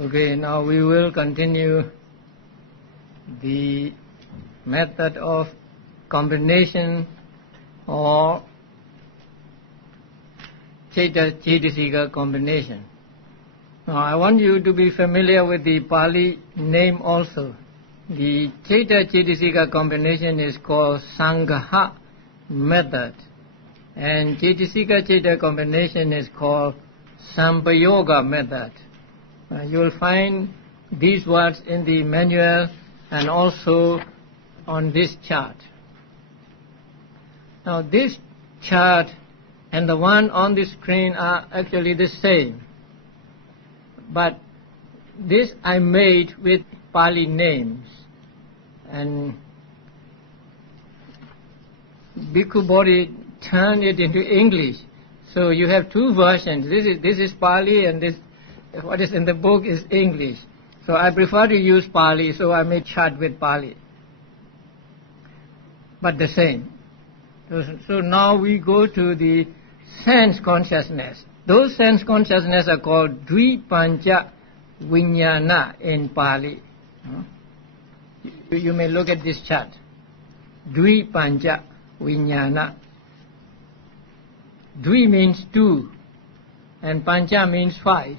Okay, now we will continue the method of combination or Citta Cetasika combination. Now I want you to be familiar with the Pali name also. The Citta Cetasika combination is called Sangha method, and Cetasika Citta combination is called Sampayoga method. You will find these words in the manual and also on this chart. Now this chart and the one on the screen are actually the same, but this I made with Pali names, and Bhikkhu Bodhi turned it into English. So you have two versions. This is Pali, and this what is in the book is English. So I prefer to use Pali, so I made chart with Pali, but the same. So now we go to the sense consciousness. Those sense consciousness are called Dvipanja Vijnana in Pali. You may look at this chart. Dvipanja Vijnana. Dvi means two, and Pancha means five.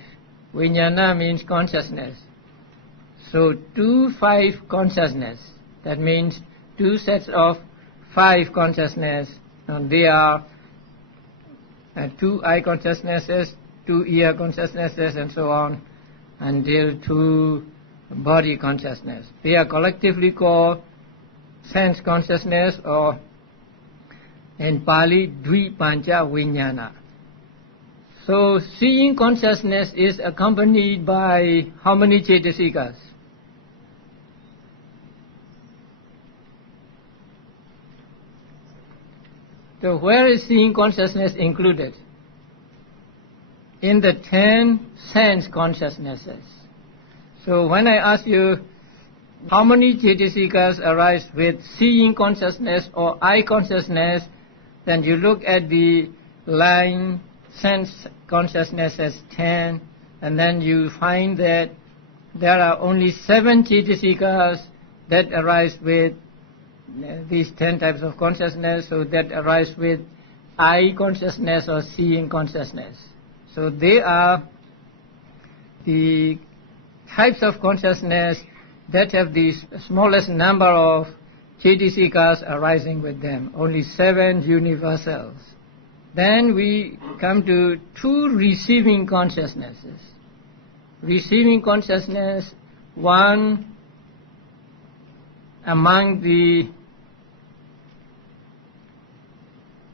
Vijnana means consciousness. So 2, 5 consciousness. That means two sets of 5 consciousness. And they are 2 eye consciousnesses, 2 ear consciousnesses, and so on, until 2 body consciousness. They are collectively called sense consciousness, or in Pali, Dvipanja Vijnana. So seeing consciousness is accompanied by how many Cetasikas? So where is seeing consciousness included? In the 10 sense consciousnesses. So when I ask you how many Cetasikas arise with seeing consciousness or eye consciousness, then you look at the line sense consciousness as 10, and then you find that there are only 7 Cetasikas that arise with these 10 types of consciousness, so that arise with eye consciousness or seeing consciousness. So they are the types of consciousness that have the smallest number of Cetasikas arising with them, only 7 universals. Then we come to 2 receiving consciousnesses. Receiving consciousness, one among the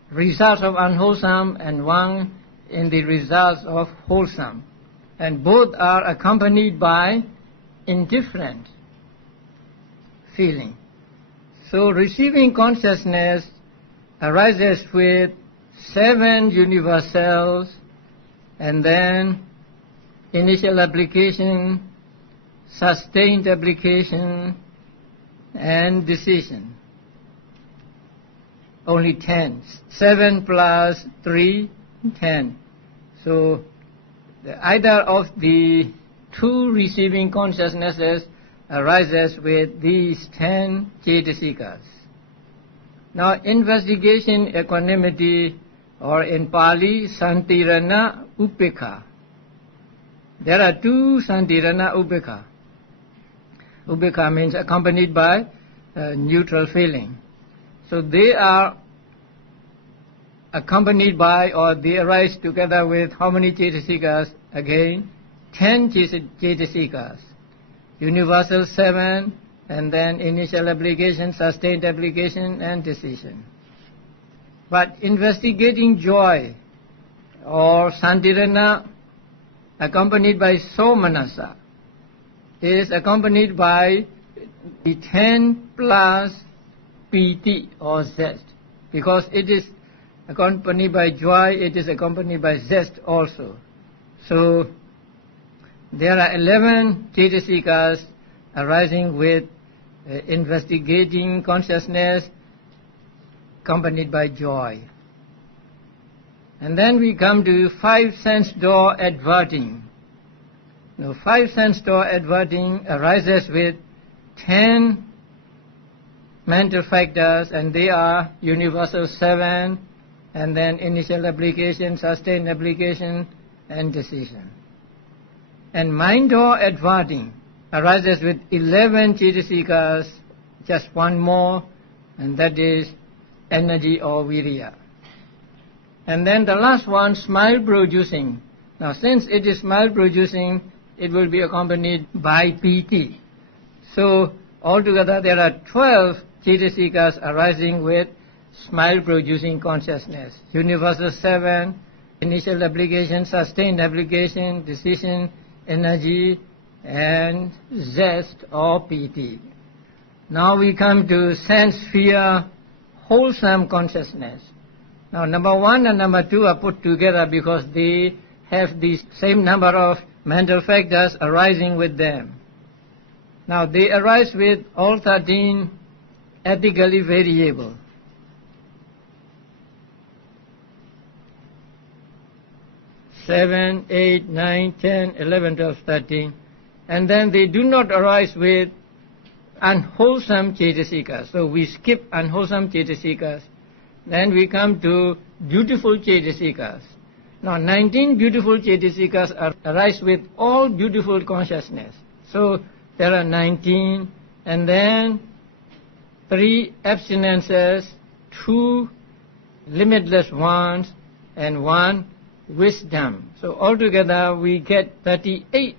results of unwholesome and one in the results of wholesome. And both are accompanied by indifferent feeling. So receiving consciousness arises with 7 universals, and then initial application, sustained application, and decision. Only 10. 7 plus 3, 10. So either of the 2 receiving consciousnesses arises with these 10 Cetasikas. Now investigation, equanimity, or in Pali, Santirana Upekha. There are 2 Santirana Upekha. Upekha means accompanied by neutral feeling. So they are accompanied by, or they arise together with how many Cetasikas? Again, 10 Cetasikas. Universal 7, and then initial application, sustained application, and decision. But investigating joy, or Santirana, accompanied by Somanasa, is accompanied by the 10 plus piti, or zest. Because it is accompanied by joy, it is accompanied by zest also. So there are 11 Cetasikas arising with investigating consciousness accompanied by joy. And then we come to 5 sense door adverting. 5 sense-door-adverting arises with 10 mental factors, and they are universal 7, and then initial application, sustained application, and decision. And mind-door-adverting arises with 11 Cetasikas, just one more, and that is energy or virya. And then the last one, smile-producing. Now, since it is smile-producing, it will be accompanied by piti. So, altogether there are 12 Cetasikas arising with smile-producing consciousness. Universal 7, initial application, sustained application, decision, energy, and zest or piti. Now we come to sense sphere, wholesome consciousness. Now number 1 and number 2 are put together because they have the same number of mental factors arising with them. Now they arise with all 13 ethically variable. Seven, 8, 9, 10, 11, 12, 13. And then they do not arise with unwholesome Cetasikas. So we skip unwholesome Cetasikas. Then we come to beautiful Cetasikas. Now 19 beautiful Cetasikas arise with all beautiful consciousness. So there are 19, and then 3 abstinences, 2 limitless ones, and 1 wisdom. So altogether we get 38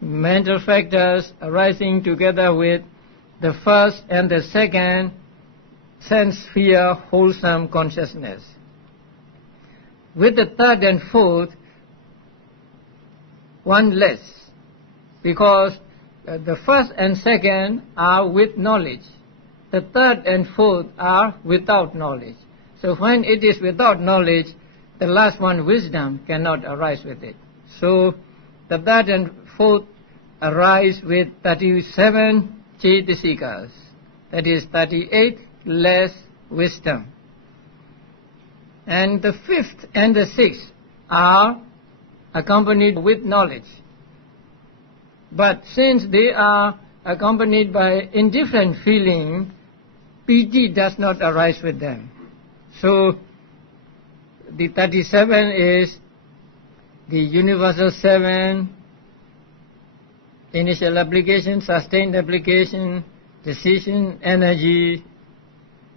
mental factors arising together with the first and the second sense sphere wholesome consciousness. With the third and fourth, 1 less, because the first and second are with knowledge. The third and fourth are without knowledge. So when it is without knowledge, the last one, wisdom, cannot arise with it. So the third and fourth arise with 37 Cetasikas. That is 38 less wisdom. And the fifth and the sixth are accompanied with knowledge. But since they are accompanied by indifferent feeling, piti does not arise with them. So the 37 is the universal 7, initial application, sustained application, decision, energy,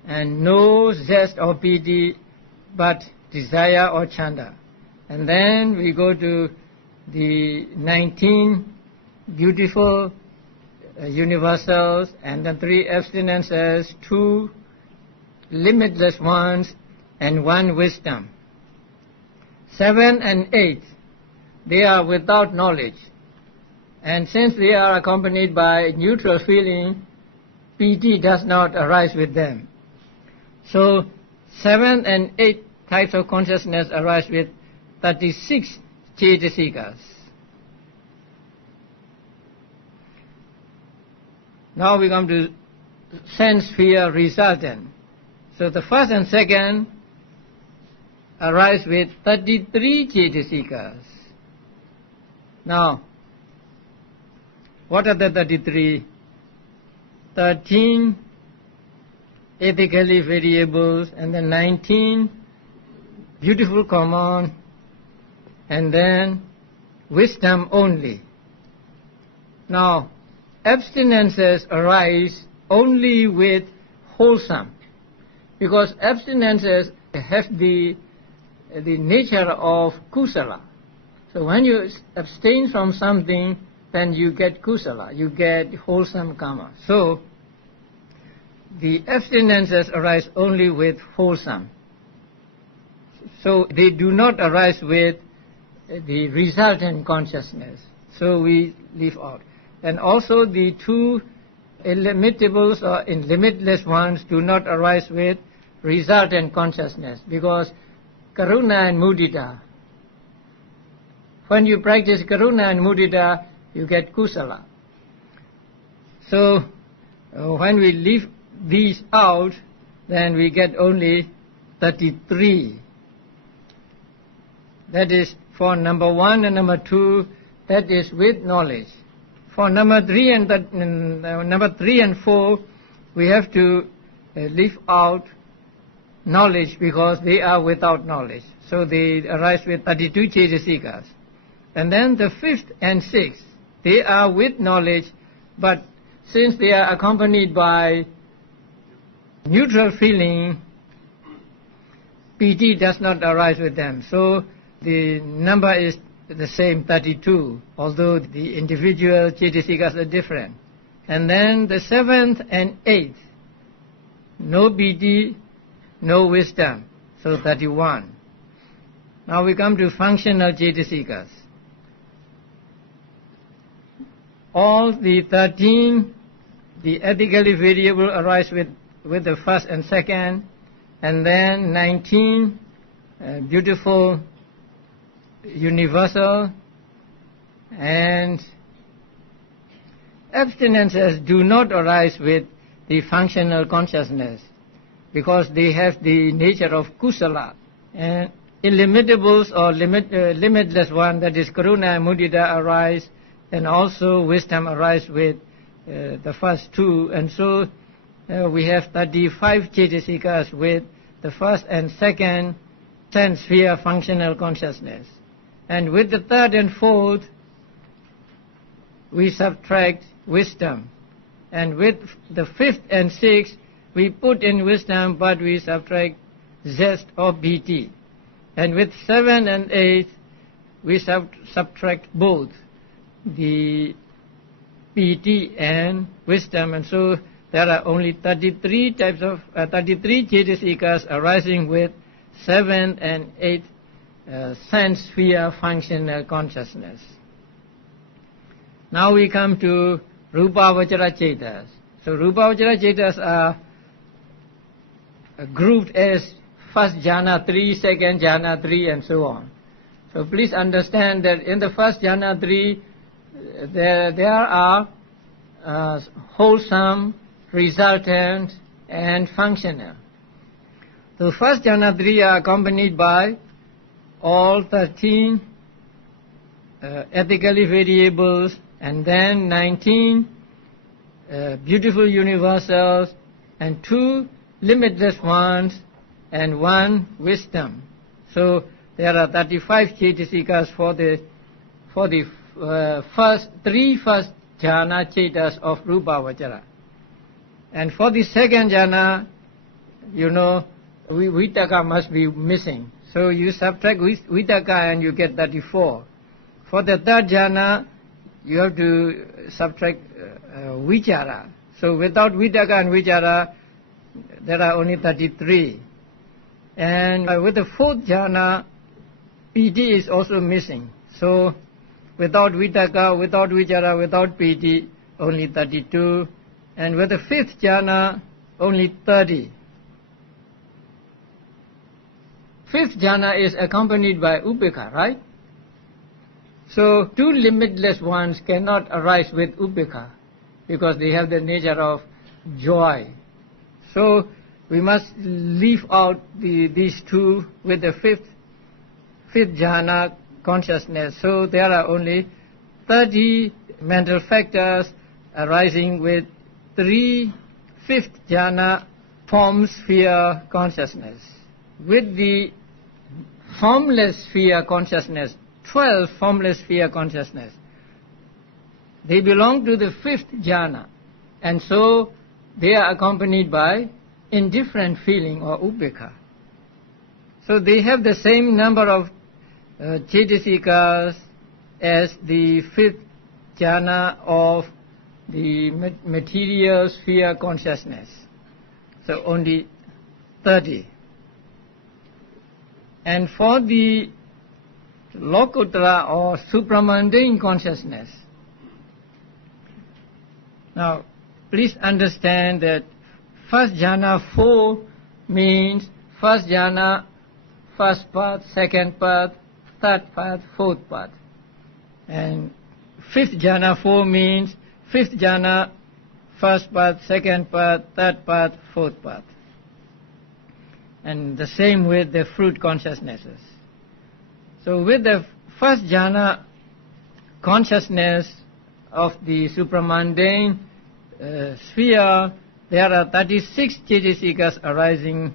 and no zest or piti, but desire or chanda. And then we go to the 19 beautiful universals, and the 3 abstinences, 2 limitless ones, and 1 wisdom. 7 and 8, they are without knowledge. And since they are accompanied by neutral feeling, piti does not arise with them. So 7 and 8 types of consciousness arise with 36 Cetasikas. Now we come to sense sphere resultant. So the first and second arise with 33 Cetasikas. Now, what are the 33? 13 ethically variables, and then 19 beautiful common, and then wisdom only. Now, abstinences arise only with wholesome, because abstinences have the nature of kusala. So when you abstain from something, then you get kusala, you get wholesome karma. So the abstinences arise only with wholesome. So they do not arise with the resultant consciousness. So we leave out. And also the 2 illimitables or limitless ones do not arise with resultant consciousness, because karuna and mudita. When you practice karuna and mudita, you get kusala. So when we leave these out, then we get only 33. That is for number 1 and number 2, that is with knowledge. For number 3 and 4, we have to leave out knowledge because they are without knowledge. So they arise with 32 Cetasikas. And then the 5th and 6th, they are with knowledge, but since they are accompanied by neutral feeling, piti does not arise with them. So the number is the same, 32, although the individual Cetasikas are different. And then the 7th and 8th, no piti, no wisdom, so 31. Now we come to functional Cetasikas. All the 13, the ethically variable, arise with the 1st and 2nd, and then 19, beautiful, universal, and abstinences do not arise with the functional consciousness because they have the nature of kusala. And illimitables or limitless one, that is karuna and mudita, arise, and also wisdom arise with the first 2, and so we have 35 Cetasikas with the 1st and 2nd sense sphere functional consciousness. And with the 3rd and 4th, we subtract wisdom. And with the 5th and 6th, we put in wisdom, but we subtract zest or piti. And with 7 and 8, we subtract both the piti and wisdom, and so there are only 33 types of 33 Cetasikas arising with 7th and 8th sense sphere functional consciousness. Now we come to rupavacara cetas. So rupavacara cetas are grouped as first jhana 3, second jhana 3, and so on. So please understand that in the first jhana 3, there are wholesome, resultant, and functional. The first jhana 3 are accompanied by all 13 ethically variables, and then 19 beautiful universals, and 2 limitless ones, and 1 wisdom. So there are 35 Cetasikas for the first jhana cetas of rupavachara. And for the second jhana, vitaka must be missing. So you subtract vitaka and you get 34. For the third jhana, you have to subtract vichara. So without vitaka and vichara, there are only 33. And with the fourth jhana, piti is also missing. So without vitaka, without vichara, without piti, only 32. And with the fifth jhana, only 30. Fifth jhana is accompanied by upekkha, right? So 2 limitless ones cannot arise with upekkha because they have the nature of joy. So we must leave out these 2 with the fifth jhana consciousness. So there are only 30 mental factors arising with 3 fifth jhana form sphere consciousness. With the formless sphere consciousness, 12 formless sphere consciousness, they belong to the fifth jhana, and so they are accompanied by indifferent feeling or upekkha. So they have the same number of Cetasikas as the fifth jhana of the material sphere consciousness. So only 30. And for the Lokuttara or supramundane consciousness, now please understand that first jhana 4 means first jhana, first path, second path, third path, fourth path. And fifth jhana 4 means fifth jhana, first path, second path, third path, fourth path. And the same with the fruit consciousnesses. So with the first jhana consciousness of the supramundane sphere, there are 36 Cetasikas arising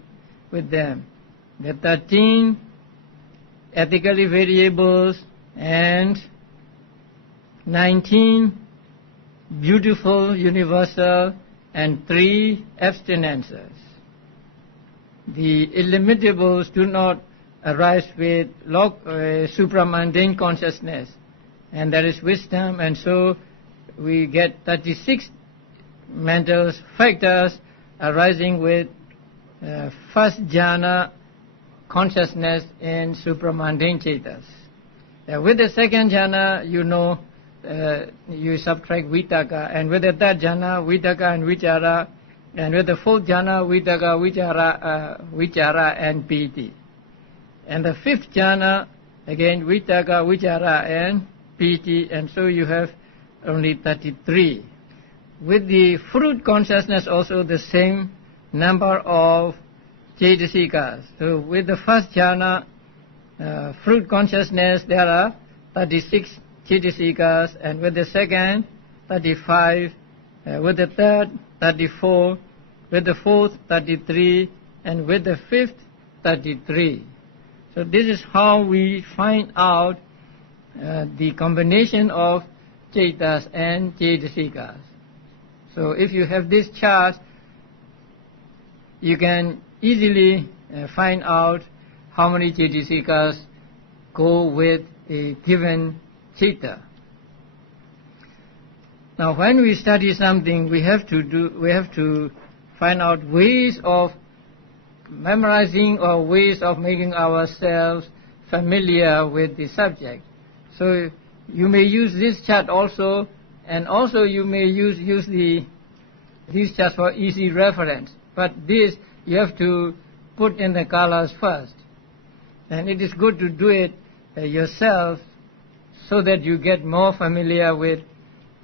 with them. The 13 ethically variables and 19 beautiful, universal, and 3 abstinences. The illimitables do not arise with supramundane consciousness, and there is wisdom, and so we get 36 mental factors arising with first jhana consciousness in supramundane cetas. With the second jhana, you subtract vitaka, and with the third jhana, vitaka and vichara, and with the fourth jhana, vitaka, vichara and piti. And the fifth jhana, again, vitaka, vichara and piti, and so you have only 33. With the fruit consciousness also the same number of Cetasikas. So with the first jhana, fruit consciousness, there are 36 Cetasikas, and with the second, 35, with the third, 34, with the fourth, 33, and with the fifth, 33. So this is how we find out the combination of Cettas and Cetasikas. So if you have this chart, you can easily find out how many Cetasikas go with a given citta. Now when we study something, we have to find out ways of memorizing or ways of making ourselves familiar with the subject. So you may use this chart also, and also you may use these charts for easy reference. But this you have to put in the colors first, and it is good to do it yourself so that you get more familiar with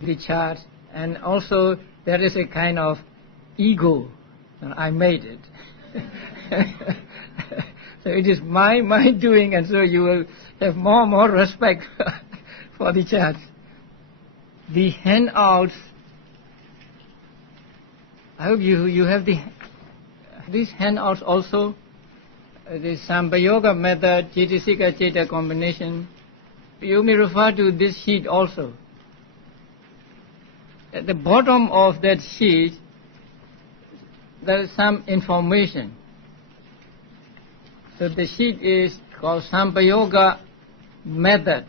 the charts. And also there is a kind of ego, I made it. So it is my doing, and so you will have more respect for the charts. The handouts, I hope you have these handouts also. The Sampayoga method, Cetasika Ceta combination. You may refer to this sheet also. At the bottom of that sheet, there is some information. So the sheet is called Sampayoga method,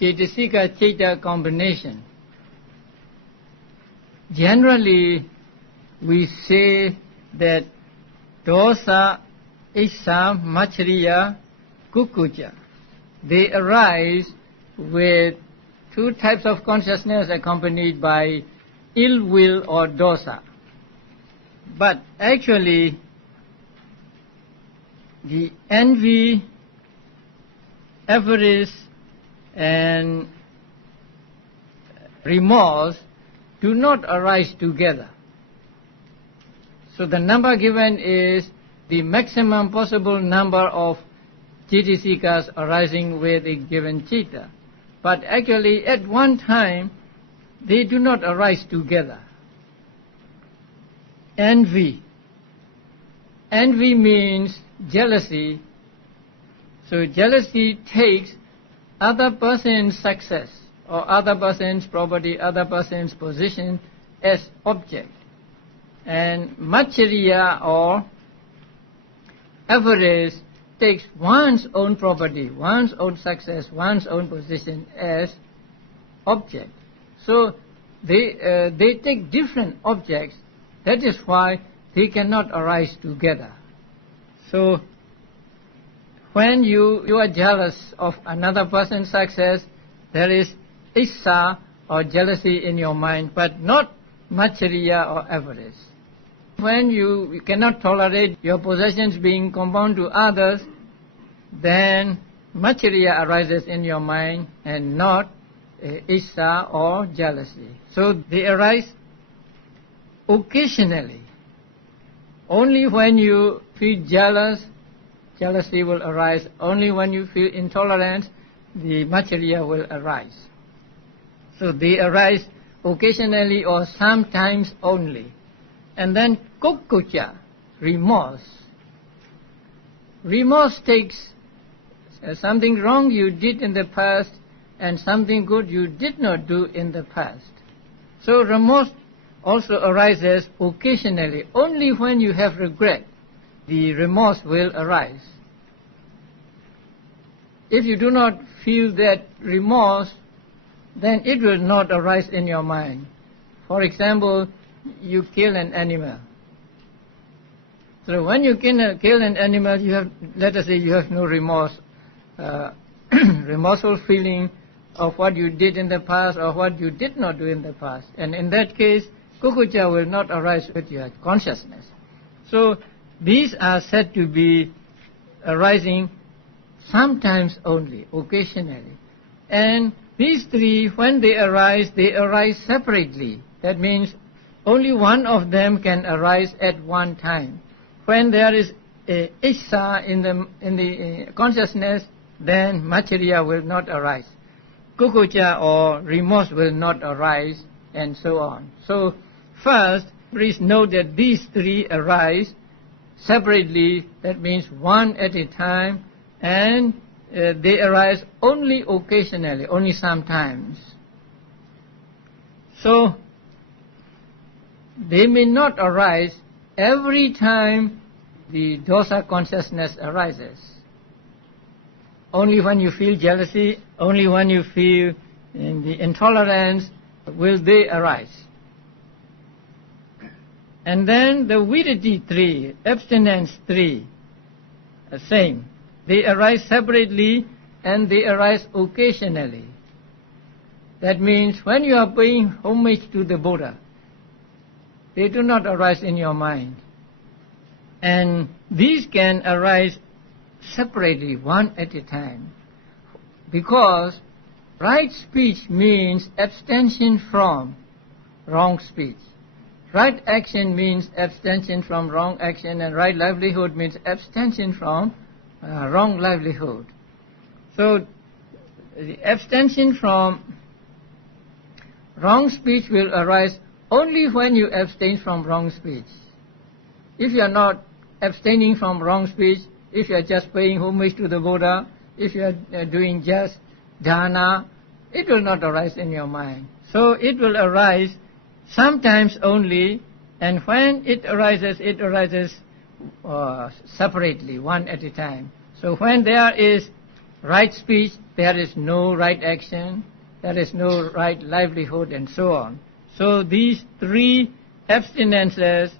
Cetasika Ceta combination. Generally, we say that dosa, issa, machriya, kukucha, they arise with two types of consciousness accompanied by ill will or dosa. But actually, the envy, avarice, and remorse do not arise together. So the number given is the maximum possible number of Cetasikas arising with a given citta. But actually at one time they do not arise together. Envy. Envy means jealousy. So jealousy takes other person's success or other person's property, other person's position as object. And machariya or avarice takes one's own property, one's own success, one's own position as object. So they take different objects. That is why they cannot arise together. So when you are jealous of another person's success, there is issa or jealousy in your mind, but not machariya or avarice. When you cannot tolerate your possessions being compound to others, then machariya arises in your mind and not issa or jealousy. So they arise occasionally. Only when you feel jealous, jealousy will arise. Only when you feel intolerance, the Macchariya will arise. So they arise occasionally or sometimes only. And then kukucha, remorse. Remorse takes something wrong you did in the past and something good you did not do in the past. So remorse also arises occasionally. Only when you have regret, the remorse will arise. If you do not feel that remorse, then it will not arise in your mind. For example, you kill an animal. So when you kill an animal, you have, let us say, you have no remorse, remorseful feeling of what you did in the past or what you did not do in the past. And in that case, kukucha will not arise with your consciousness. So these are said to be arising sometimes only, occasionally. And these three, when they arise separately. That means only one of them can arise at one time. When there is a issa in the consciousness, then Macchariya will not arise. Kukucha or remorse will not arise, and so on. So first, please note that these three arise separately. That means one at a time, and they arise only occasionally, only sometimes. So they may not arise every time the dosa consciousness arises. Only when you feel jealousy, only when you feel the intolerance will they arise. And then the viriddi three, abstinence three, same. They arise separately and they arise occasionally. That means when you are paying homage to the Buddha, they do not arise in your mind. And these can arise separately, one at a time. Because right speech means abstention from wrong speech. Right action means abstention from wrong action, and right livelihood means abstention from wrong livelihood. So the abstention from wrong speech will arise only when you abstain from wrong speech. If you are not abstaining from wrong speech, if you are just paying homage to the Buddha, if you are doing just dana, it will not arise in your mind. So it will arise sometimes only, and when it arises separately, one at a time. So when there is right speech, there is no right action, there is no right livelihood, and so on. So these three abstinences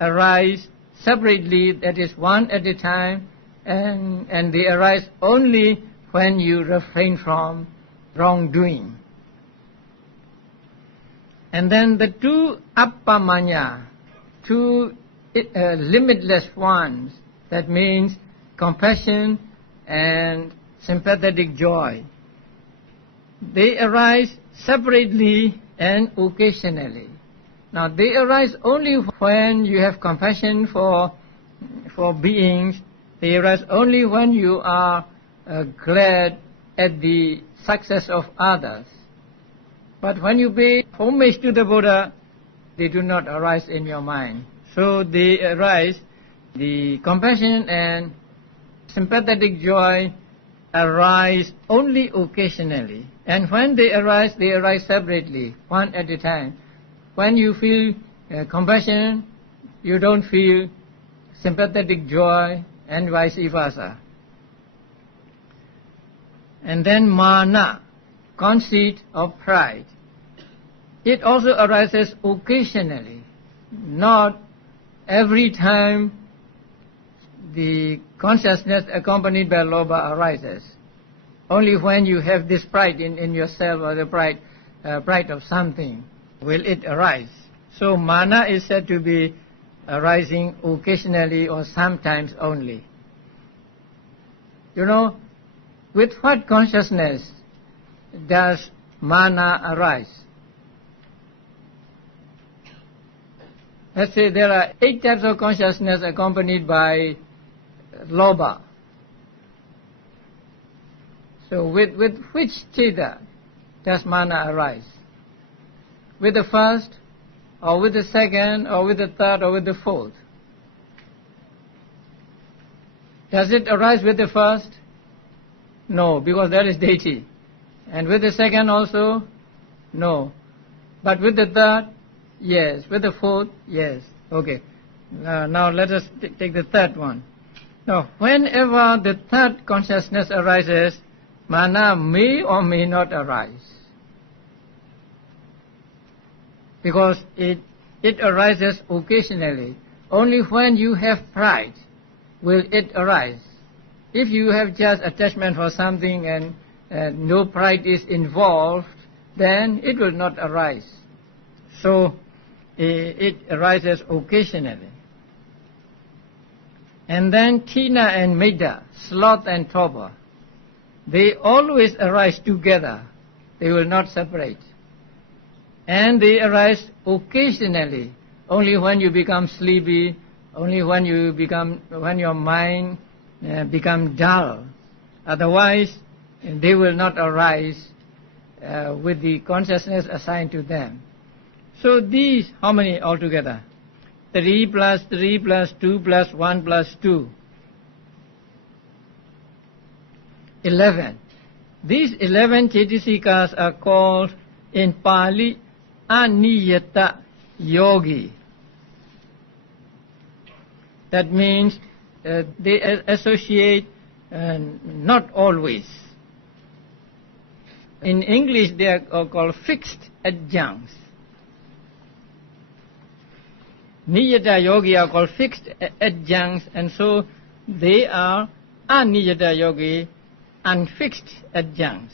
arise separately, that is one at a time, and they arise only when you refrain from wrongdoing. And then the two appamanya, two limitless ones, that means compassion and sympathetic joy. They arise separately and occasionally. Now they arise only when you have compassion for beings. They arise only when you are glad at the success of others. But when you pay homage to the Buddha, they do not arise in your mind. So they arise, the compassion and sympathetic joy arise only occasionally. And when they arise separately, one at a time. When you feel compassion, you don't feel sympathetic joy, and vice versa. And then mana, conceit or pride. It also arises occasionally, not every time the consciousness accompanied by lobha arises. Only when you have this pride in yourself, or the pride of something, will it arise. So mana is said to be arising occasionally or sometimes only. You know, with what consciousness does mana arise? Let's say there are 8 types of consciousness accompanied by lobha. So with which citta does mana arise? With the first, or with the second, or with the third, or with the fourth? Does it arise with the first? No, because that is deity. And with the second also? No. But with the third? Yes. With the fourth? Yes. Okay. Now let us take the third one. Now, whenever the third consciousness arises, mana may or may not arise. Because it arises occasionally. Only when you have pride will it arise. If you have just attachment for something and no pride is involved, then it will not arise. So it arises occasionally. And then tina and meda, sloth and torpor, they always arise together. They will not separate. And they arise occasionally, only when you become sleepy, only when your mind become dull. Otherwise, they will not arise with the consciousness assigned to them. So these, how many altogether? 3 plus 3 plus 2 plus 1 plus 2. 11. These 11 Cetasikas are called in Pali Aniyata Yogi. That means they associate not always. In English they are called fixed adjuncts. Niyata yogi are called fixed adjuncts, and so they are aniyata yogi, unfixed adjuncts.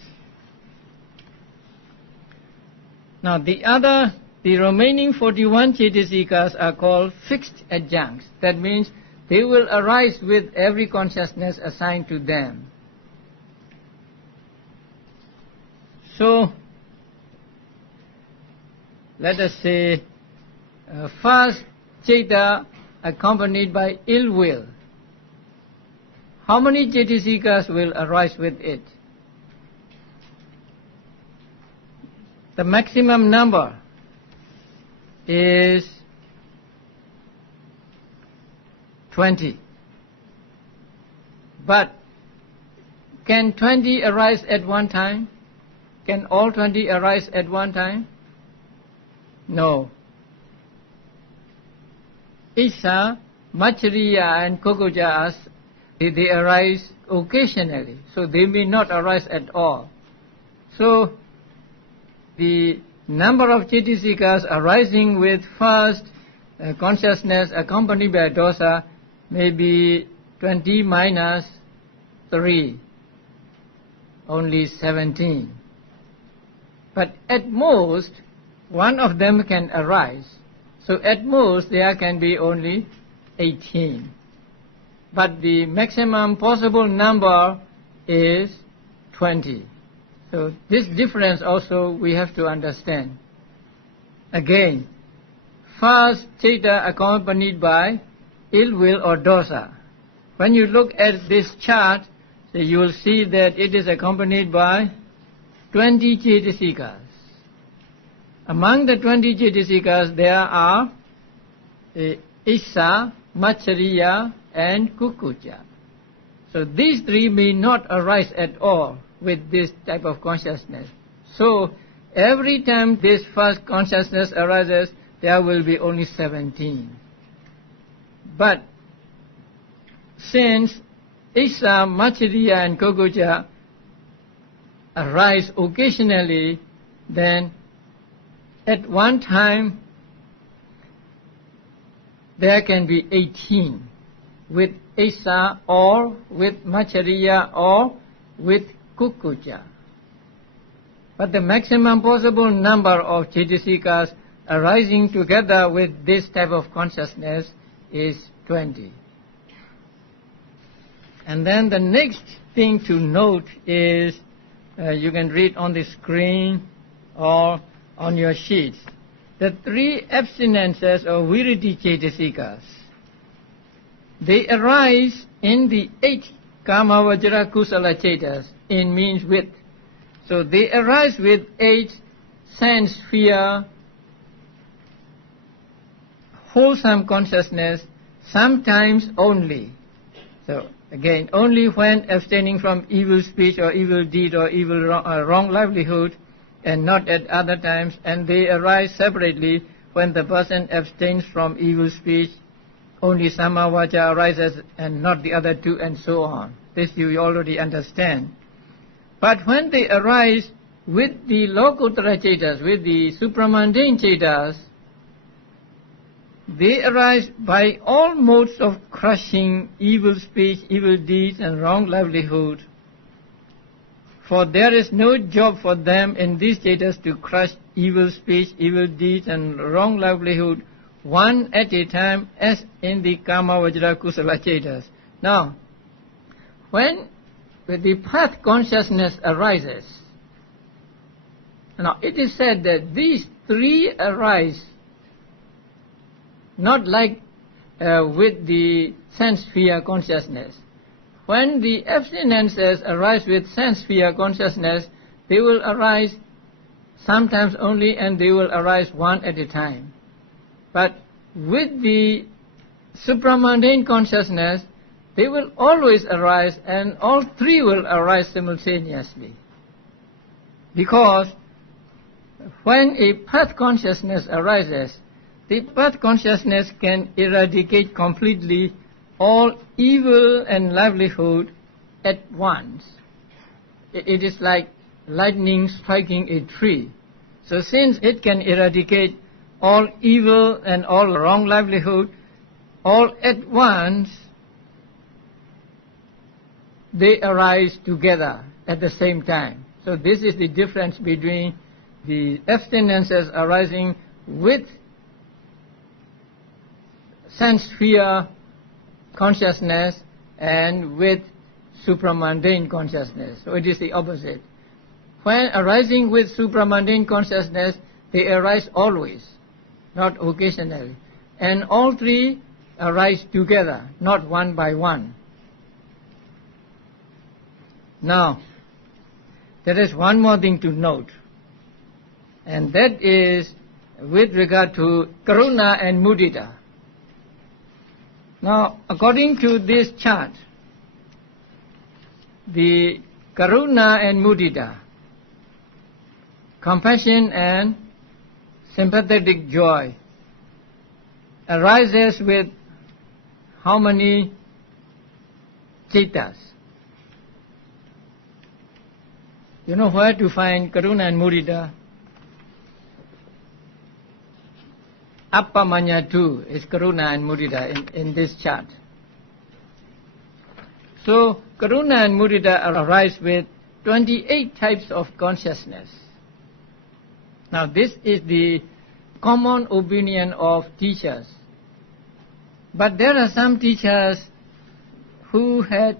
Now the remaining 41 Cetasikas are called fixed adjuncts. That means they will arise with every consciousness assigned to them. So let us say first citta accompanied by ill will. How many Cetasikas will arise with it? The maximum number is 20. But can 20 arise at one time? Can all 20 arise at one time? No. Isa, Machariya and Kokojas, they arise occasionally, so they may not arise at all. So the number of Cetasikas arising with first consciousness accompanied by dosa may be 20 minus 3, only 17. But at most, one of them can arise. So at most there can be only 18. But the maximum possible number is 20. So this difference also we have to understand. Again, first citta accompanied by ill will or dosa. When you look at this chart, so you will see that it is accompanied by 20 Cetasikas. Among the 20 Cetasikas there are Issa, Machariya and Kukucha. So these three may not arise at all with this type of consciousness. So every time this first consciousness arises, there will be only 17. But since Issa, Machariya and Kukucha arise occasionally, then at one time there can be 18 with Issa or with Machariya or with Kukucha. But the maximum possible number of Cetasikas arising together with this type of consciousness is 20. And then the next thing to note is, you can read on the screen or on your sheets, the 3 abstinences or viriti Cetasikas. They arise in the 8 Kama Vajra Kusala Cetas in means with. So they arise with 8 sense sphere, wholesome consciousness, sometimes only. So again, only when abstaining from evil speech or evil deed or evil wrong livelihood, and not at other times, and they arise separately when the person abstains from evil speech, only samma vaca arises and not the other 2, and so on. This you already understand. But when they arise with the lokuttara cittas, with the supramundane cittas, they arise by all modes of crushing evil speech, evil deeds, and wrong livelihood. For there is no job for them in these cittas to crush evil speech, evil deeds, and wrong livelihood one at a time, as in the kama vajra kusala cittas. Now, when the path consciousness arises, now it is said that these 3 arise not like with the sense sphere consciousness. When the abstinences arise with sense sphere consciousness, they will arise sometimes only, and they will arise one at a time. But with the supramundane consciousness, they will always arise, and all 3 will arise simultaneously. Because when a path consciousness arises, the path consciousness can eradicate completely all evil and livelihood at once. It is like lightning striking a tree. So since it can eradicate all evil and all wrong livelihood all at once, they arise together at the same time. So this is the difference between the abstinences arising with sense sphere consciousness and with supramundane consciousness. So it is the opposite. When arising with supramundane consciousness, they arise always, not occasionally. And all 3 arise together, not one by one. Now, there is one more thing to note, and that is with regard to karuna and mudita. Now, according to this chart, the karuna and mudita, compassion and sympathetic joy, arises with how many cittas? You know where to find karuna and mudita? Appamanya 2 is karuna and mudita in this chart. So karuna and mudita arise with 28 types of consciousness. Now this is the common opinion of teachers. But there are some teachers who had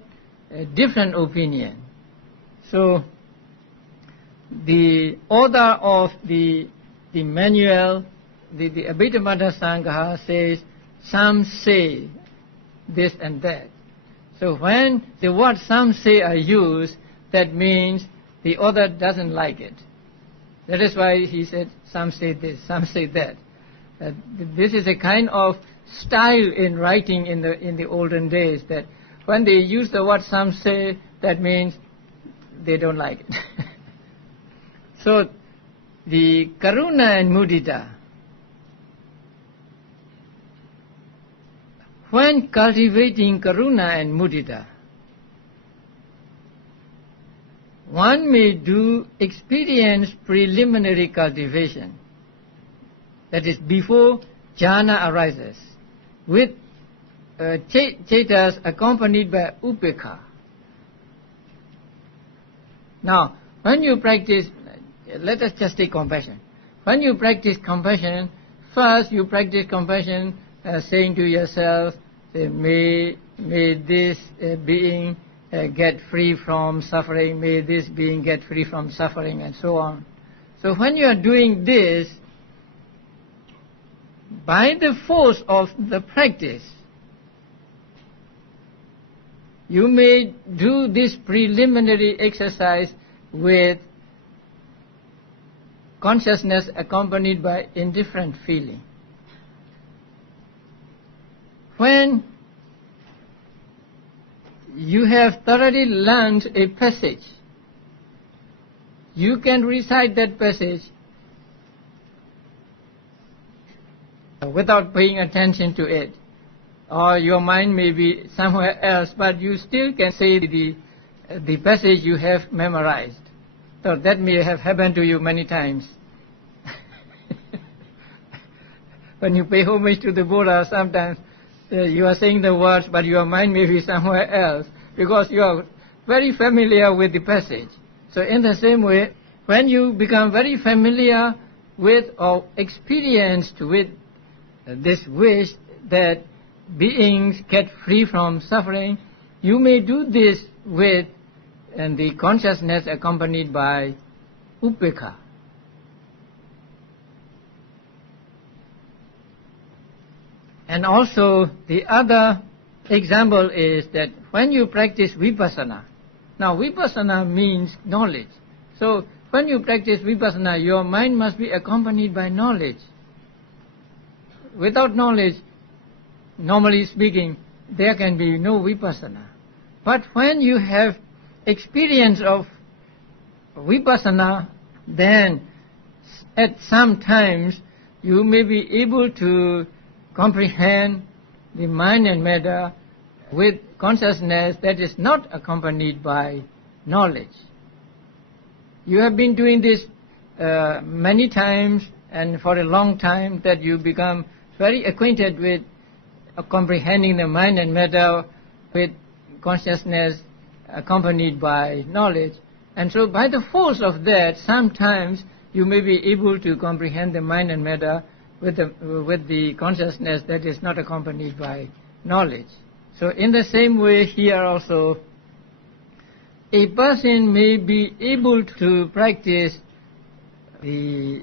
a different opinion. So the author of the manual, the Abhidhamma Sangha, says some say this and that. So when the word some say are used, that means the author doesn't like it. That is why he said some say this, some say that. This is a kind of style in writing in the olden days, that when they use the word some say, that means they don't like it. So the karuna and mudita, when cultivating karuna and mudita, one may experience preliminary cultivation, that is before jhana arises, with cittas accompanied by upekha. Now, when you practice, let us just take compassion. When you practice compassion, first you practice compassion saying to yourself, may this being get free from suffering, may this being get free from suffering, and so on. So when you are doing this, by the force of the practice, you may do this preliminary exercise with consciousness accompanied by indifferent feeling. When you have thoroughly learned a passage, you can recite that passage without paying attention to it, or your mind may be somewhere else, but you still can say the passage you have memorized. So that may have happened to you many times. When you pay homage to the Buddha, sometimes you are saying the words, but your mind may be somewhere else, because you are very familiar with the passage. So in the same way, when you become very familiar with or experienced with this wish that beings get free from suffering, you may do this with the consciousness accompanied by upekkha. And also the other example is that when you practice vipassana, now vipassana means knowledge. So when you practice vipassana, your mind must be accompanied by knowledge. Without knowledge, normally speaking, there can be no vipassana. But when you have experience of vipassana, then at some times you may be able to comprehend the mind and matter with consciousness that is not accompanied by knowledge. You have been doing this many times and for a long time, that you become very acquainted with comprehending the mind and matter with consciousness accompanied by knowledge. And so by the force of that, sometimes you may be able to comprehend the mind and matter with the consciousness that is not accompanied by knowledge. So in the same way here also, a person may be able to practice the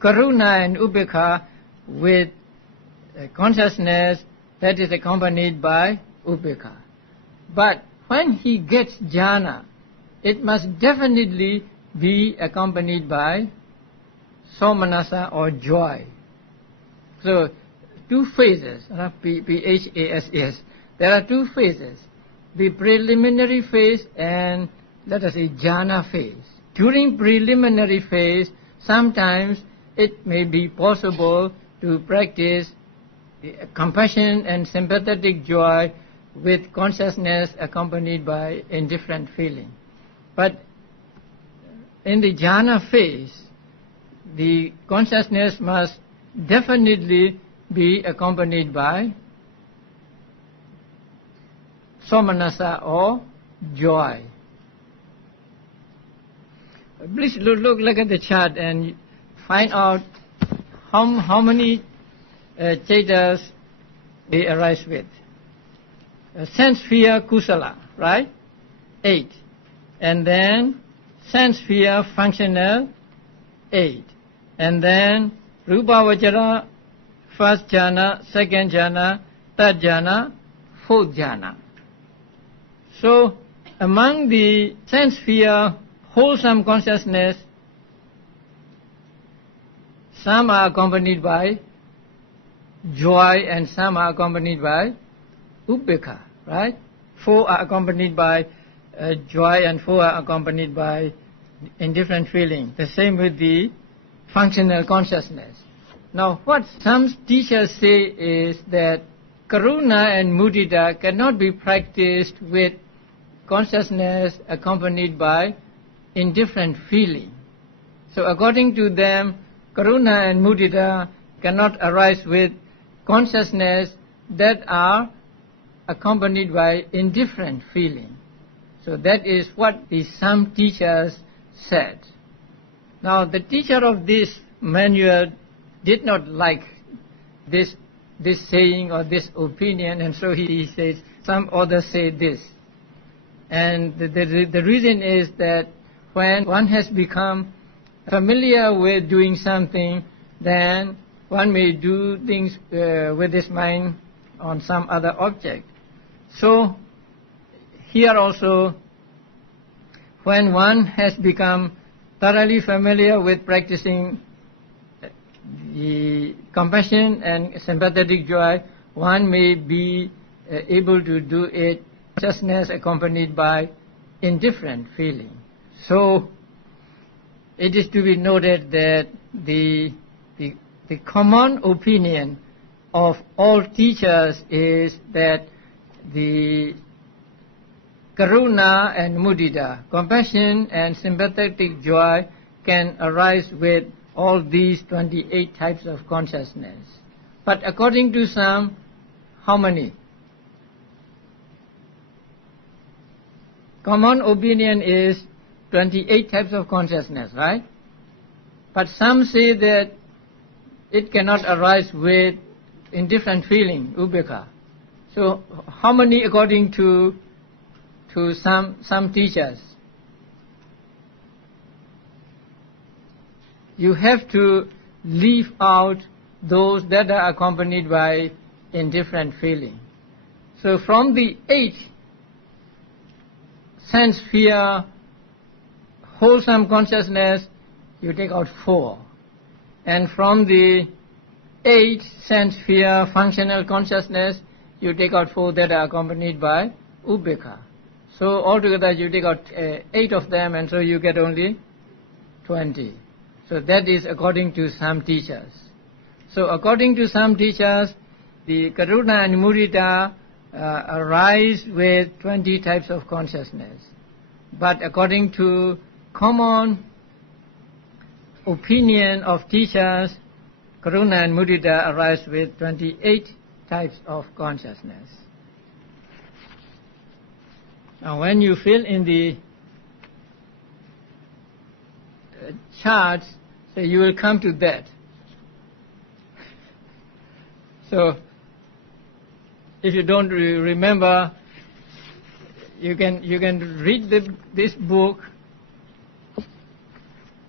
karuna and upekkha with consciousness that is accompanied by upekkha. But when he gets jhana, it must definitely be accompanied by somanasa or joy. So two phases, P-H-A-S-S. There are two phases, the preliminary phase and let us say jhana phase. During preliminary phase, sometimes it may be possible to practice compassion and sympathetic joy with consciousness accompanied by indifferent feeling. But in the jhana phase, the consciousness must definitely be accompanied by somanasa or joy. Please look at the chart and find out how many cittas they arise with. Sense sphere kusala, right? 8. And then sense sphere functional, 8. And then rupavacara, first jhana, second jhana, third jhana, fourth jhana. So among the sense sphere wholesome consciousness, some are accompanied by joy and some are accompanied by upekkha, right? 4 are accompanied by joy and 4 are accompanied by indifferent feeling. The same with the functional consciousness. Now what some teachers say is that karuna and mudita cannot be practiced with consciousness accompanied by indifferent feeling. So according to them, karuna and mudita cannot arise with consciousness that are accompanied by indifferent feeling. So that is what the some teachers said. Now the teacher of this manual did not like this saying or this opinion, and so he says some others say this. And the reason is that when one has become familiar with doing something, then one may do things with his mind on some other object. So here also, when one has become thoroughly familiar with practicing the compassion and sympathetic joy, one may be able to do it consciousness accompanied by indifferent feeling. So it is to be noted that the common opinion of all teachers is that the karuna and mudita, compassion and sympathetic joy, can arise with all these 28 types of consciousness. But according to some, how many? Common opinion is 28 types of consciousness, right? But some say that it cannot arise with indifferent feeling, ubbeka. So how many according to some teachers? You have to leave out those that are accompanied by indifferent feeling. So from the 8 sense sphere, wholesome consciousness, you take out 4. And from the 8 sense sphere, functional consciousness, you take out 4 that are accompanied by ubbeka. So altogether you take out 8 of them, and so you get only 20. So that is according to some teachers. So according to some teachers, the karuna and mudita arise with 20 types of consciousness. But according to common opinion of teachers, karuna and mudita arise with 28 types of consciousness. Now when you fill in the charts, so you will come to that. So if you don't remember, you can read this book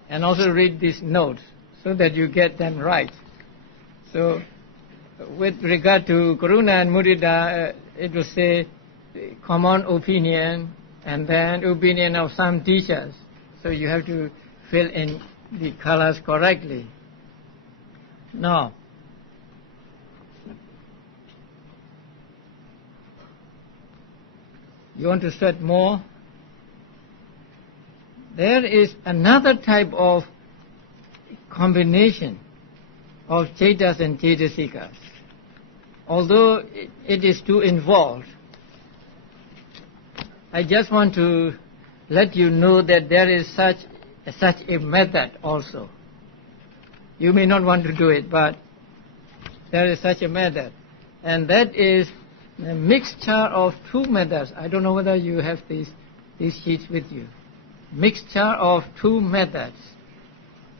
and also read these notes so that you get them right. So with regard to karuna and mudita, it will say common opinion and then opinion of some teachers. So you have to fill in the colors correctly. Now, you want to sweat more? There is another type of combination of cittas and cetasikas. Although it is too involved, I just want to let you know that there is such a method also. You may not want to do it, but there is such a method. And that is a mixture of 2 methods. I don't know whether you have these sheets with you. Mixture of 2 methods.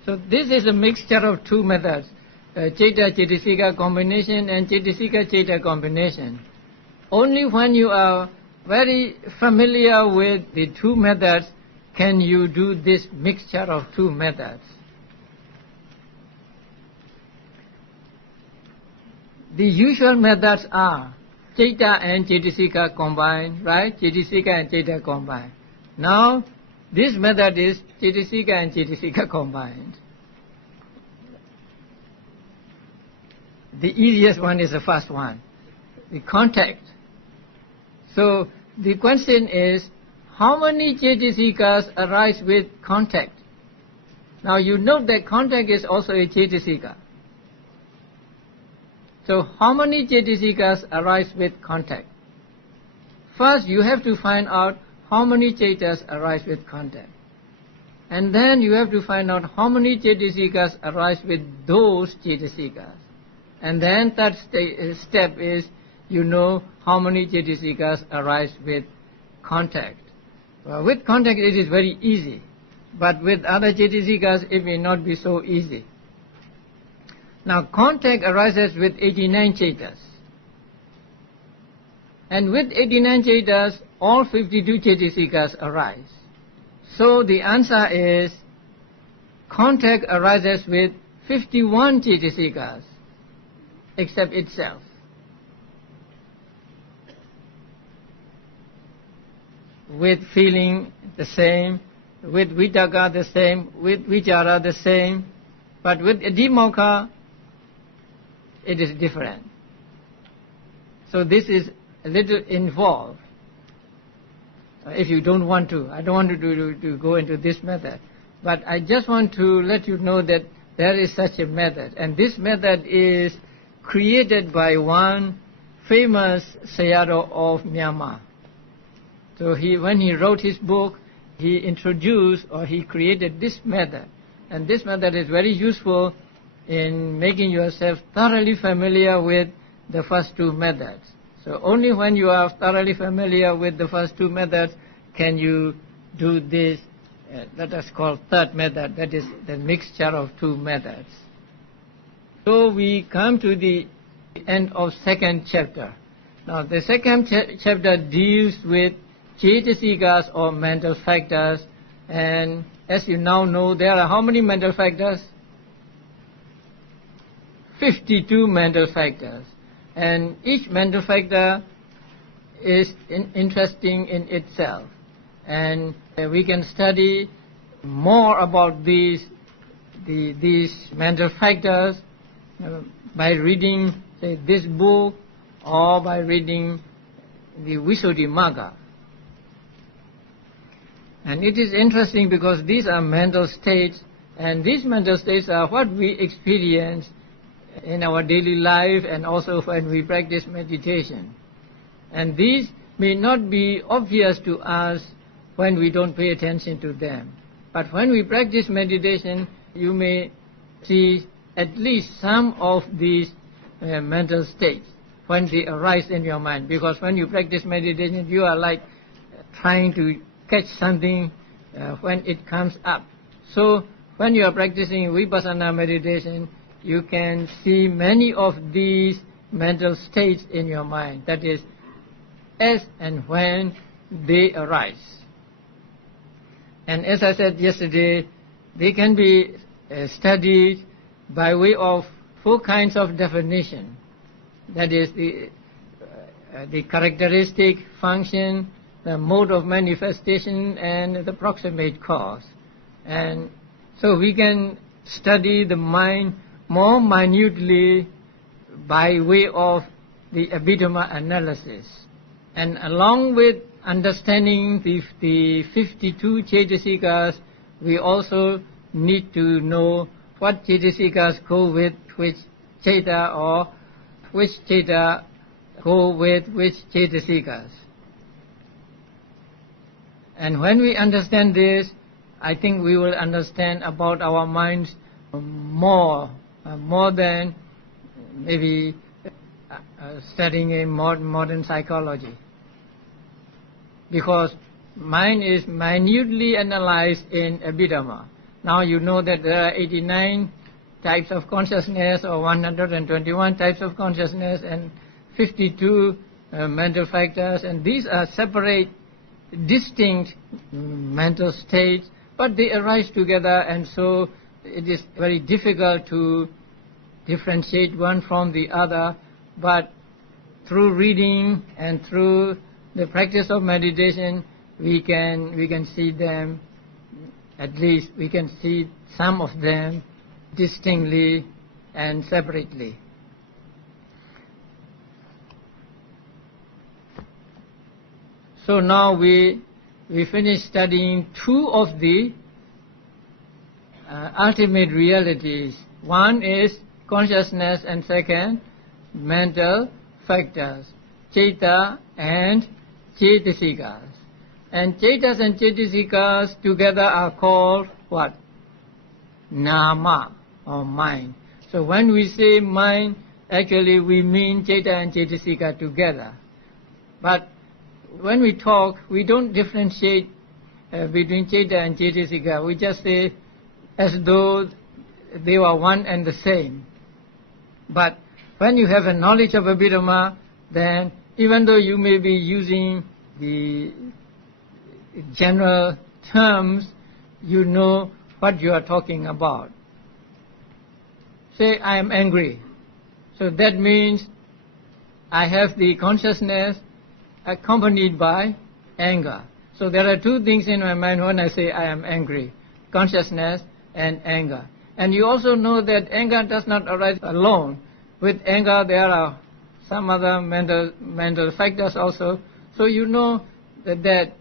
So this is a mixture of 2 methods. Citta Cetasika combination and Cetasika Citta combination. Only when you are very familiar with the 2 methods can you do this mixture of 2 methods. The usual methods are Citta and Cetasika combined, right? Cetasika and Citta combined. Now, this method is Cetasika and Cetasika combined. The easiest one is the first one, the contact. So, the question is, how many Cetasikas arise with contact? Now, you note that contact is also a Cetasika. So how many Cetasikas arise with contact? First, you have to find out how many Cettas arise with contact. And then you have to find out how many Cetasikas arise with those Cetasikas. And then third step is, you know how many Cetasikas arise with contact. Well, with contact it is very easy. But with other Cetasikas it may not be so easy. Now, contact arises with 89 Cettas. And with 89 Cettas, all 52 Cetasikas arise. So the answer is, contact arises with 51 Cetasikas, except itself. with feeling the same, with vitaka the same, with vichara the same, but with adhimokkha it is different. So this is a little involved. If you don't want to, I don't want to go into this method, but I just want to let you know that there is such a method, and this method is created by one famous Sayadaw of Myanmar. So when he wrote his book, he introduced or he created this method, and this method is very useful in making yourself thoroughly familiar with the first two methods. So only when you are thoroughly familiar with the first two methods can you do this, that is called third method, that is the mixture of two methods. So we come to the end of second chapter. Now the second chapter deals with Cetasikas or mental factors, and as you now know, there are how many mental factors? 52 mental factors. And each mental factor is interesting in itself. And we can study more about these mental factors by reading, say, this book or by reading the Visuddhimagga. And it is interesting because these are mental states, and these mental states are what we experience in our daily life and also when we practice meditation. And these may not be obvious to us when we don't pay attention to them. But when we practice meditation, you may see at least some of these mental states when they arise in your mind. Because when you practice meditation, you are like trying to catch something when it comes up. So when you are practicing vipassana meditation, you can see many of these mental states in your mind. That is, as and when they arise. And as I said yesterday, they can be studied by way of four kinds of definition. That is the characteristic, function, the mode of manifestation, and the proximate cause. And so we can study the mind more minutely by way of the Abhidhamma analysis. And along with understanding the 52 Cetasikas, we also need to know what Cetasikas go with which Ceta, or which Ceta go with which Cetasikas. And when we understand this, I think we will understand about our minds more than maybe studying in modern psychology. Because mind is minutely analyzed in Abhidhamma. Now you know that there are 89 types of consciousness, or 121 types of consciousness, and 52 mental factors, and these are separate, distinct mental states, but they arise together, and so it is very difficult to differentiate one from the other. But through reading and through the practice of meditation, we can see them, at least we can see some of them distinctly and separately. So now we finished studying two of the ultimate realities. One is consciousness, and second, mental factors, Citta and Cetasikas. And Cettas and Cetasikas together are called what? Nama, or mind. So when we say mind, actually we mean Citta and Cetasika together. But when we talk, we don't differentiate between Citta and Cetasika. We just say as though they were one and the same. But when you have a knowledge of Abhidhamma, then even though you may be using the general terms, you know what you are talking about. Say, I am angry. So that means I have the consciousness accompanied by anger. So there are two things in my mind when I say I am angry: consciousness and anger. And you also know that anger does not arise alone. With anger there are some other mental factors also. So you know that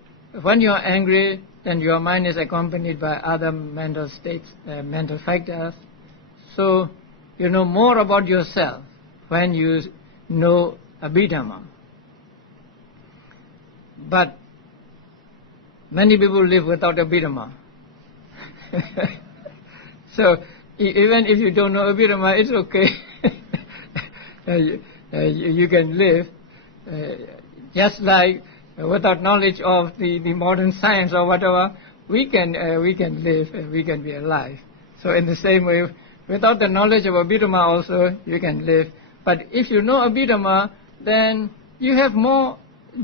when you are angry, then your mind is accompanied by other mental states, mental factors. So you know more about yourself when you know Abhidhamma. But many people live without Abhidhamma. So even if you don't know Abhidhamma, it's okay. You can live just like without knowledge of the modern science or whatever. We can live, we can be alive. So in the same way, without the knowledge of Abhidhamma also, you can live. But if you know Abhidhamma, then you have more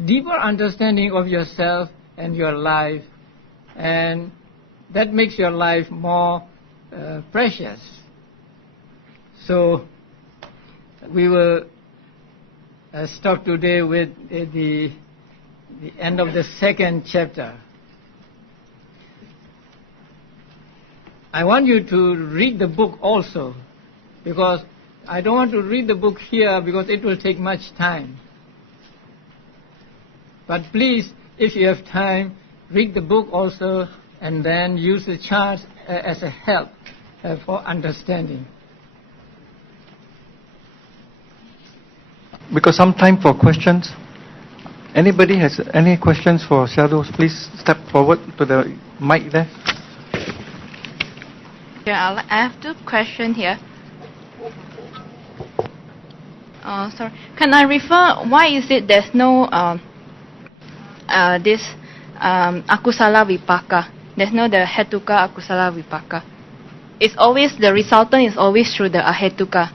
deeper understanding of yourself and your life, and that makes your life more precious. So we will stop today with the end of the second chapter. I want you to read the book also, because I don't want to read the book here because it will take much time. But please, if you have time, read the book also, and then use the charts as a help for understanding. Because some time for questions. Anybody has any questions for Sayadaw? Please step forward to the mic there. Yeah, I have two questions here. Sorry. Can I refer, why is it there's no this akusala vipaka? There's no the hetuka akusala vipaka. It's always, the resultant is always through the ahetuka.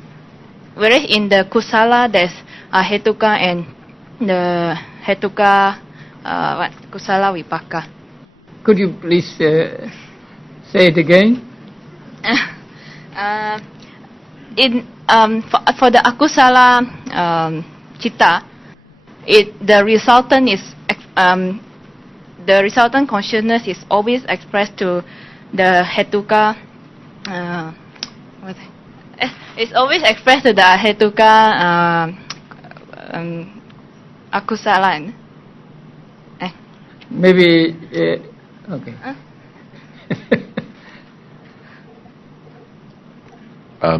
Whereas in the kusala, there's ahetuka and the hetuka, kusala vipaka. Could you please say it again? For the akusala citta, the resultant is the resultant consciousness is always expressed to the hetuka. It's always expressed to the hetuka akusala. Maybe okay.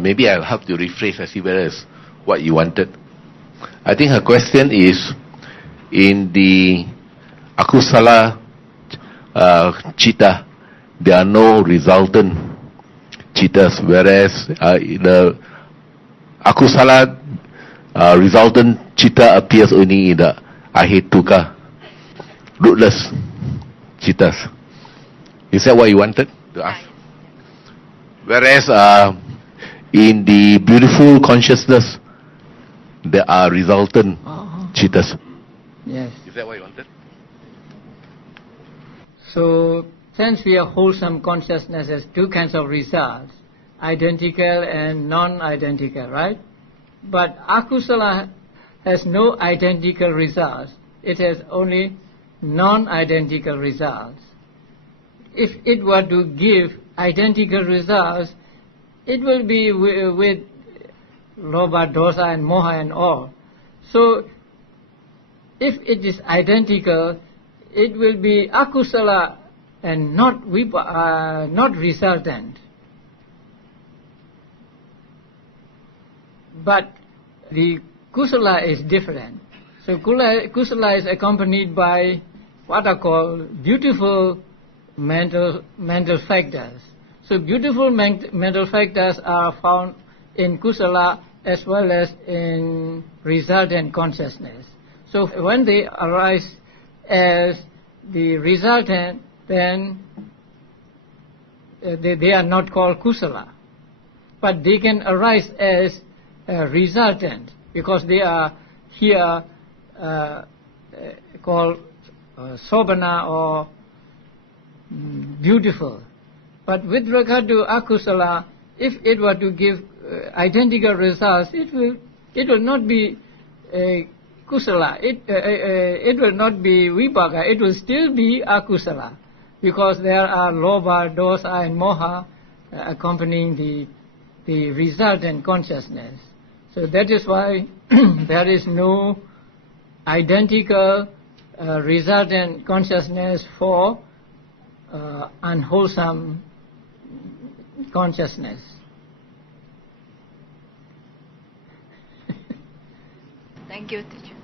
Maybe I'll help to rephrase and see whether it's what you wanted. I think her question is, in the akusala citta, there are no resultant cittas, whereas the akusala resultant citta appears only in the ahetuka, rootless cittas. Is that what you wanted to ask? Whereas in the beautiful consciousness, there are resultant cittas. Yes. Is that what you wanted? So, since we are wholesome consciousness has two kinds of results, identical and non-identical, right? But akusala has no identical results. It has only non-identical results. If it were to give identical results, it will be with lobha, dosa and moha and all. So, if it is identical, it will be akusala and not resultant. But the kusala is different. So kusala is accompanied by what are called beautiful mental factors. So beautiful mental factors are found in kusala as well as in resultant consciousness. So when they arise as the resultant, then they are not called kusala. But they can arise as resultant because they are here called sobhana or beautiful. But with regard to akusala, if it were to give identical results, it will not be kusala. It will not be vipaka, it will still be akusala, because there are lobha, dosa and moha accompanying the resultant consciousness. So that is why there is no identical resultant consciousness for unwholesome consciousness. Thank you, teacher.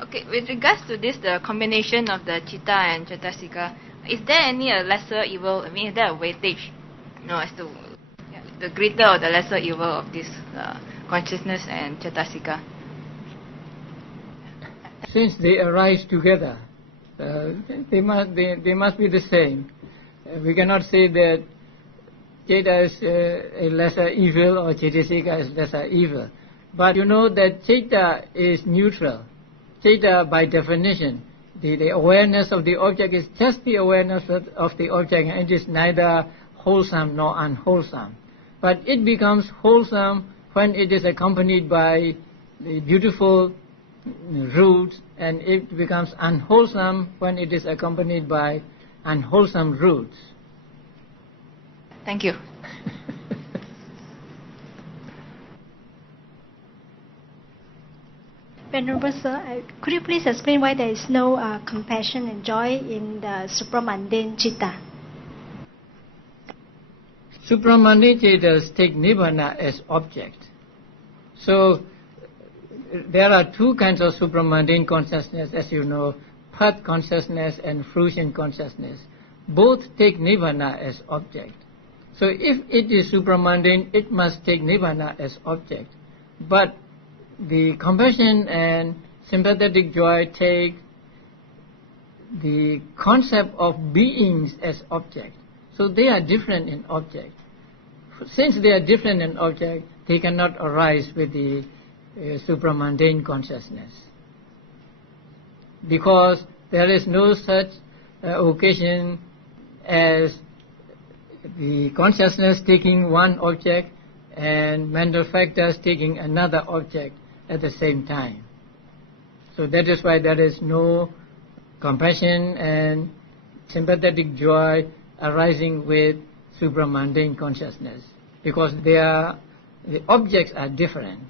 Okay, with regards to this, the combination of the Citta and Cetasika, is there any lesser evil? I mean, is there a weightage, as to the greater or the lesser evil of this consciousness and Cetasika? Since they arise together, they must be the same. We cannot say that Citta is a lesser evil or Cetasika is lesser evil. But you know that Citta is neutral. Citta, by definition, the awareness of the object is just the awareness of the object, and it is neither wholesome nor unwholesome. But it becomes wholesome when it is accompanied by the beautiful roots, and it becomes unwholesome when it is accompanied by unwholesome roots. Thank you. Venerable Sir, could you please explain why there is no compassion and joy in the supramundane citta? Supramundane cittas take Nibbana as object. So there are two kinds of supramundane consciousness, as you know, path consciousness and fruition consciousness. Both take Nibbana as object. So if it is supramundane, it must take Nibbana as object. But the compassion and sympathetic joy take the concept of beings as object. So they are different in object. Since they are different in object, they cannot arise with the supramundane consciousness. Because there is no such occasion as the consciousness taking one object and mental factors taking another object at the same time. So that is why there is no compassion and sympathetic joy arising with supramundane consciousness, because the objects are different.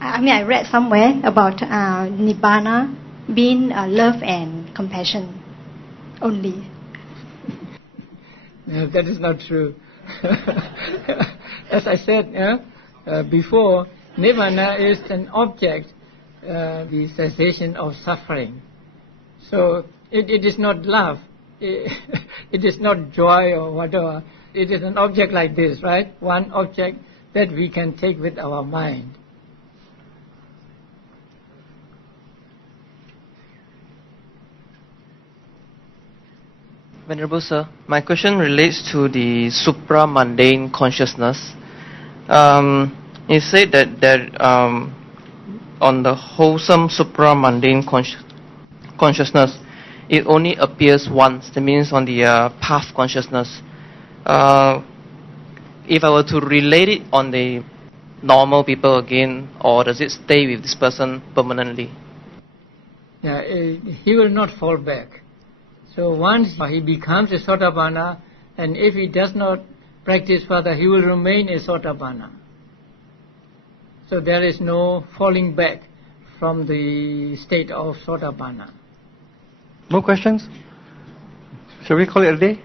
I read somewhere about Nibbana being love and compassion only. No, that is not true. As I said before, Nibbana is an object, the cessation of suffering. So it is not love, it is not joy or whatever. It is an object like this, right? One object that we can take with our mind. Venerable Sir, my question relates to the supramundane consciousness. You said that on the wholesome supramundane consciousness, it only appears once. That means on the path consciousness. If I were to relate it on the normal people again, or does it stay with this person permanently? Yeah, he will not fall back. So once he becomes a Sotapanna, and if he does not practice further, he will remain a Sotapanna. So there is no falling back from the state of Sotapanna. No questions? Shall we call it a day?